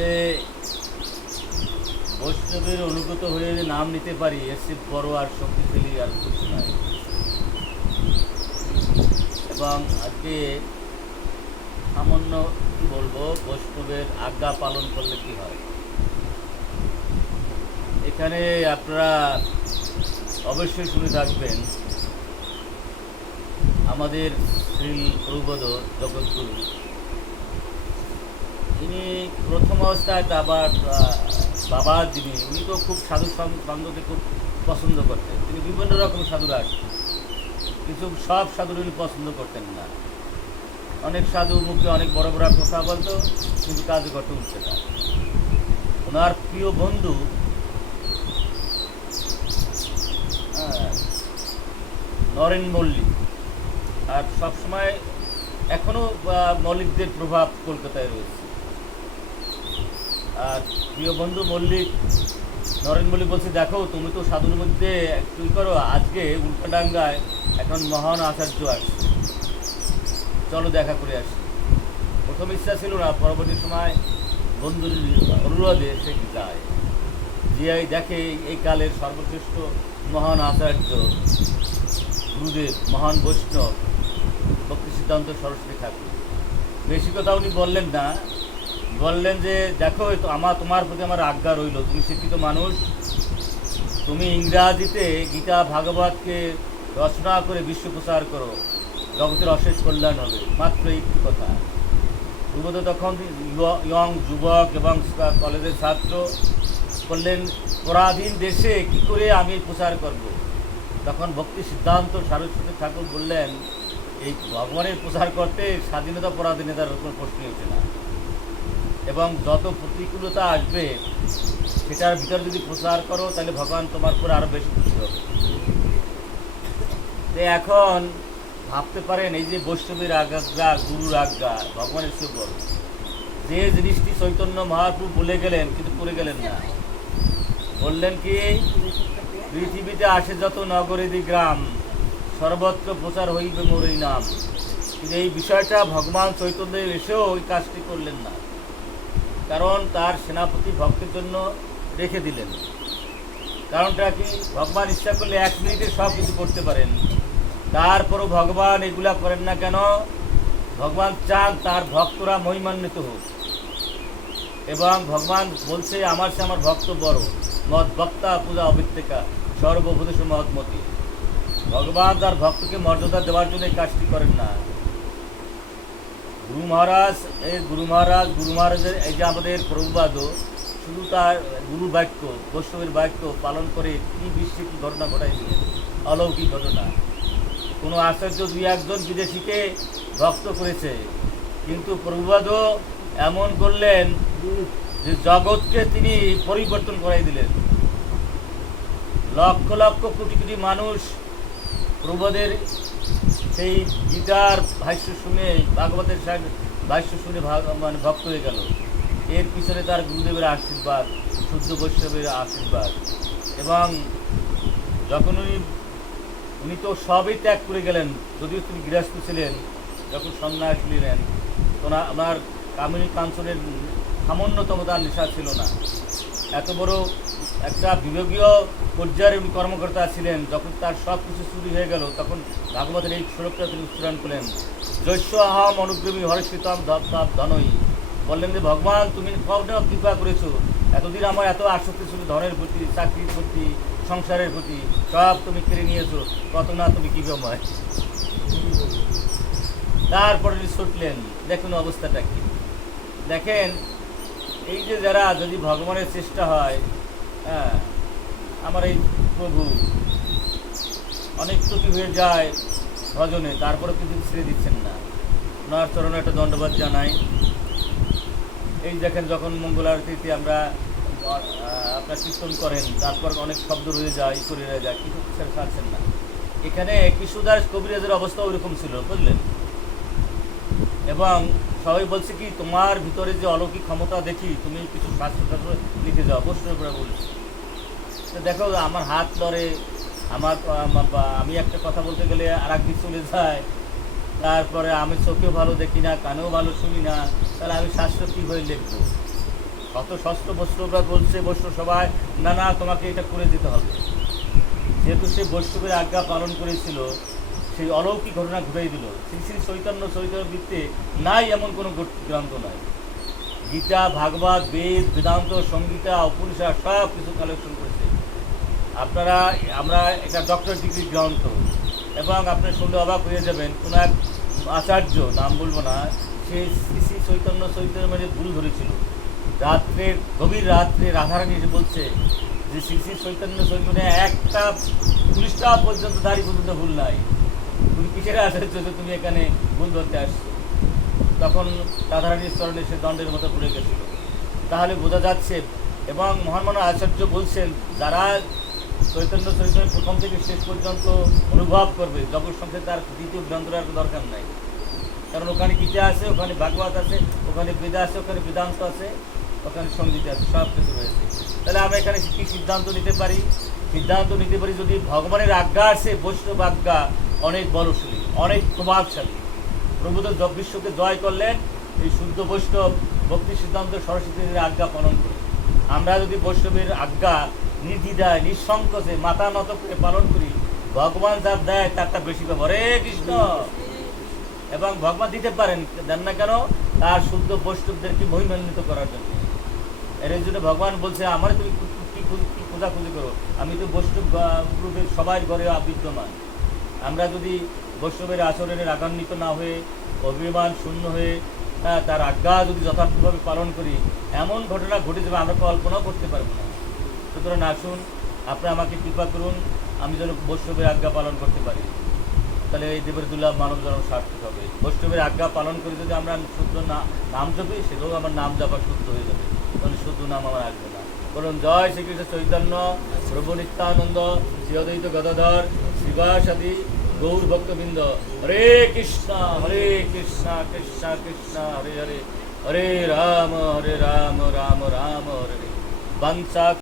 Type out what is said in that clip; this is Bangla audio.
আসলে বৈষ্ণবের অনুগত হয়ে নাম নিতে পারি, এর চেয়ে বড় আর শক্তিশালী আর কিছু নাই। এবং আজকে সামান্য কি বলব, বৈষ্ণবের আজ্ঞা পালন করলে কি হয়? এখানে আপনারা অবশ্যই শুনে থাকবেন, আমাদের শ্রী প্রভুপদ জগৎগুরু তিনি প্রথম অবস্থায় আবার বাবা যিনি, উনি তো খুব সাধু সঙ্গকে খুব পছন্দ করতেন। তিনি বিভিন্ন রকম সাধুরা আসতেন। কিন্তু সব সাধুর উনি পছন্দ করতেন না। অনেক সাধু মুখে অনেক বড় বড় কথা বলতো, কিন্তু কাজ করতে উঠছে না। ওনার প্রিয় বন্ধু নরেন মল্লিক। আর সবসময় এখনও মল্লিকদের প্রভাব কলকাতায় রয়েছে। প্রিয় বন্ধু মল্লিক, নরেন মল্লিক বলছে, দেখো, তুমি তো সাধুর মধ্যে তুই করো, আজকে উল্কাডাঙ্গায় এখন মহান আচার্য আসছে। চলো দেখা করে আসি। প্রথম ইচ্ছা ছিল না, পরবর্তী সময় বন্ধুর অনুরোধে সে যায়। যে দেখে, এই কালের সর্বশ্রেষ্ঠ মহান আচার্য গুরুদেব, মহান বৈষ্ণব, ভক্তি সিদ্ধান্ত সরস্বতী ঠাকুর। বেশি কথা উনি বললেন না বললেন যে, দেখো আমার, তোমার প্রতি আমার আজ্ঞা রইল। তুমি শিক্ষিত মানুষ। তুমি ইংরাজিতে গীতা ভাগবতকে রচনা করে বিশ্ব প্রচার করো। জগতের অশেষ কল্যাণ হবে। মাত্র একটি কথা। প্রবোধ তখন ইয়ং যুবক এবং কলেজের ছাত্র বললেন, পরাধীন দেশে কি করে আমি প্রচার করব। তখন ভক্তি সিদ্ধান্ত সারস্বতী ঠাকুর বললেন, এই ভগবানের প্রচার করতে স্বাধীনতা, পরাধীনতার কোনো প্রশ্নই ওঠে না। এবং যত প্রতিকূলতা আসবে, সেটার ভিতর যদি প্রচার করো, তাহলে ভগবান তোমার উপর আরও বেশি খুশি হবে। তো এখন ভাবতে পারেন, এই যে বৈষ্ণবের আজ্ঞা গুরুর আজ্ঞা ভগবানের সে বড় যে জিনিসটি চৈতন্য মহাপ্রভু বলে গেলেন, কিন্তু করে গেলেন না। বললেন কি, পৃথিবীতে আসে যত নগরেদি গ্রাম, সর্বত্র প্রচার হইবে মোর এই নাম। কিন্তু এই বিষয়টা ভগবান চৈতন্য এসেও ওই কাজটি করলেন না। কারণ তার সেনাপতি ভক্তের জন্য রেখে দিলেন। কারণটা কি? ভগবান ইচ্ছা করলে এক মিনিটে সব কিছু করতে পারেন। তারপরও ভগবান এগুলা করেন না কেন? ভগবান চান তার ভক্তরা মহিমান্বিত হোক। এবং ভগবান বলছে, আমার সে আমার ভক্ত বড়। মত বক্তা, পূজা অবৃত্তিকা সর্বভূতেশ মহৎমতি ভগবান তার ভক্তকে মর্যাদা দেওয়ার জন্য কাজটি করেন না। গুরু মহারাজ, এই গুরু মহারাজ, গুরু মহারাজের এই যে আমাদের প্রভুবাদ শুধু তার গুরু বাক্য, বৈষ্ণবের বাক্য পালন করে কি বিশ্বে কী ঘটনা ঘটাইছিলেন অলৌকিক ঘটনা। কোনো আশ্চর্য দুই একজন বিদেশিকে ভক্ত করেছে, কিন্তু প্রভুবাদও এমন করলেন যে জগৎকে তিনি পরিবর্তন করাই দিলেন। লক্ষ লক্ষ কোটি কোটি মানুষ প্রভুদের সেই গীতার ভাষ্য শুনে, ভাগবতের ভাষ্য শুনে মানে ভক্ত হয়ে গেল। এর পিছনে তার গুরুদেবের আশীর্বাদ, শুদ্ধ বৈষ্ণবের আশীর্বাদ। এবং যখন উনি উনি তো সবই ত্যাগ করে গেলেন, যদিও তিনি গৃহস্থ ছিলেন, যখন সন্ন্যাস নিলেন ওনার ওনার কামিনী কাঞ্চনের সামান্যতম তার নেশা ছিল না। এত বড় একটা বিভাগীয় পর্যায়ের উনি কর্মকর্তা ছিলেন, যখন তার সব কিছু চুরি হয়ে গেল, তখন ভাগবতের এই শ্লোকটা তিনি উচ্চারণ করলেন জৈস্য আহম অনুগ্রমী হরষিতম ধপ ধনই বললেন যে, ভগবান, তুমি কবে কৃপা করেছ? এতদিন আমার এত আসক্তি ছিল ধনের প্রতি, চাকরির প্রতি, সংসারের প্রতি, সব তুমি কেড়ে নিয়েছো, কত না তুমি কী কমায় তারপরে তিনি ছুটলেন, দেখুন অবস্থাটা কি। দেখেন, এই যে যারা যদি ভগবানের চেষ্টা হয় হ্যাঁ আমার এই প্রভু অনেক ত্রুটি হয়ে যায় ভজনে তারপরে কিন্তু ছেড়ে দিচ্ছেন না। ওনার চরণে একটা দণ্ডবাদ জানাই। এই দেখেন যখন মঙ্গল আরতিতে আমরা আপনার কীর্তন করেন, তারপর অনেক শব্দ রয়ে যায়, ই করে রয়ে যায়, কিন্তু সেটা ছাড়ছেন না। এখানে কৃষ্ণদাস কবিরাজের অবস্থা ওইরকম ছিল, বুঝলেন? এবং সবাই বলছে কি, তোমার ভিতরে যে অলৌকিক ক্ষমতা দেখি, তুমি কিছু শাস্ত্র শাস্ত্র লিখে যাও অবশ্যই করে বলছি তো দেখো, আমার হাত লড়ে আমার, আমি একটা কথা বলতে গেলে আর একদিক চলে যায়। তারপরে আমি চোখেও ভালো দেখি না, কানেও ভালো শুনি না, তাহলে আমি শাস্ত্র হয়ে লিখব? শত শস্ত্র বৈষ্ণবরা বলছে বৈষ্ণব সবাই না না, তোমাকে এটা করে দিতে হবে। যেহেতু সে বৈষ্ণবের আজ্ঞা পালন করেছিল সেই অলৌকিক ঘটনা ঘুরাই দিল। শ্রী শ্রী চৈতন্য চৈতন্য বৃত্তে নাই এমন কোনো গ্রন্থ নাই। গীতা, ভাগবত, বেদ, বেদান্ত সঙ্গীতা উপনিষদ সব কিছু কালেকশন করেছে। আপনারা, আমরা এটা ডক্টর ডিগ্রি গ্রন্থ এবং আপনি শুনলে অবাক হয়ে যাবেন, কোনো এক আচার্য, নাম বলব না, সে শ্রী শ্রী চৈতন্য চৈতন্য মানে ভুল ধরেছিল। রাত্রে, গভীর রাত্রে রাধারানী এসে বলছে যে শ্রী শ্রী চৈতন্য চৈতন্য একটা পুলিশটা পর্যন্ত দাঁড়িয়ে পর্যন্ত ভুল নাই। তুমি কিসের আচার্য যে তুমি এখানে ভুল ধরতে আসছো? তখন রাধারানীর স্মরণে সে দণ্ডের মতো পড়ে গেছিল। তাহলে বোঝা যাচ্ছে এবং মহান আচার্য বলছেন, যারা চৈতন্য চৈতন্য প্রথম থেকে শেষ পর্যন্ত অনুভব করবে জগৎ সংসারে তার দ্বিতীয় গ্রন্থের আর দরকার নাই। কারণ ওখানে গীতা আছে, ওখানে ভাগবত আছে, ওখানে বেদা আছে, ওখানে বেদান্ত আছে, ওখানে সংগীত আছে, সব কিছু রয়েছে। তাহলে আমরা এখানে কি সিদ্ধান্ত নিতে পারি? সিদ্ধান্ত নিতে পারি যদি ভগবানের আজ্ঞা আছে বৈষ্ণব আজ্ঞা অনেক বড়শালী অনেক প্রভাবশালী প্রভু তো বিশ্বকে জয় করলেন, এই শুদ্ধ বৈষ্ণব ভক্তি সিদ্ধান্ত সরস্বতীর আজ্ঞা পালন করে। আমরা যদি বৈষ্ণবের আজ্ঞা নির্দ্বিধায়, নিঃসংকোচে, মাথা নত করে পালন করি, ভগবান যার দেয় তারটা বেশি পাবো। হরে কৃষ্ণ। এবং ভগবান দিতে পারেন, দেন না কেন, তার শুদ্ধ বৈষ্ণবদেরকে মহিমান্বিত করার জন্য। এর জন্য ভগবান বলছে, আমার তুমি কি- কি খোঁজ- খোঁজাখুঁজি করো আমি তো বৈষ্ণব গ্রুপের সবার ঘরে বিদ্যমান আমরা যদি বৈষ্ণবের আচরণে রাগান্বিত না হয়ে, অভিমান শূন্য হয়ে তার আজ্ঞা যদি যথার্থভাবে পালন করি, এমন ঘটনা ঘটে যাবে, আমরা কল্পনাও করতে পারব না। সুতরাং আসুন, আপনি আমাকে কৃপা করুন, আমি যেন বৈষ্ণবের আজ্ঞা পালন করতে পারি। তাহলে এই দেবের দুর্লভ মানব জন্ম সার্থক হবে। বৈষ্ণবের আজ্ঞা পালন করে যদি আমরা শুদ্ধ না- নাম জপি, সেটাও আমার নাম জপা শুদ্ধ হয়ে যাবে। তাহলে শুদ্ধ নাম আমার আসবে না। বলুন, জয় শ্রীকৃষ্ণ চৈতন্য, প্রভু নিত্যানন্দ শ্রী অদ্বৈত গদাধর শিবাসাদি গৌর ভক্তবৃন্দ। হরে কৃষ্ণ হরে কৃষ্ণ কৃষ্ণ কৃষ্ণ, হরে হরে। হরে রাম হরে রাম রাম রাম হরে। বাঞ্ছা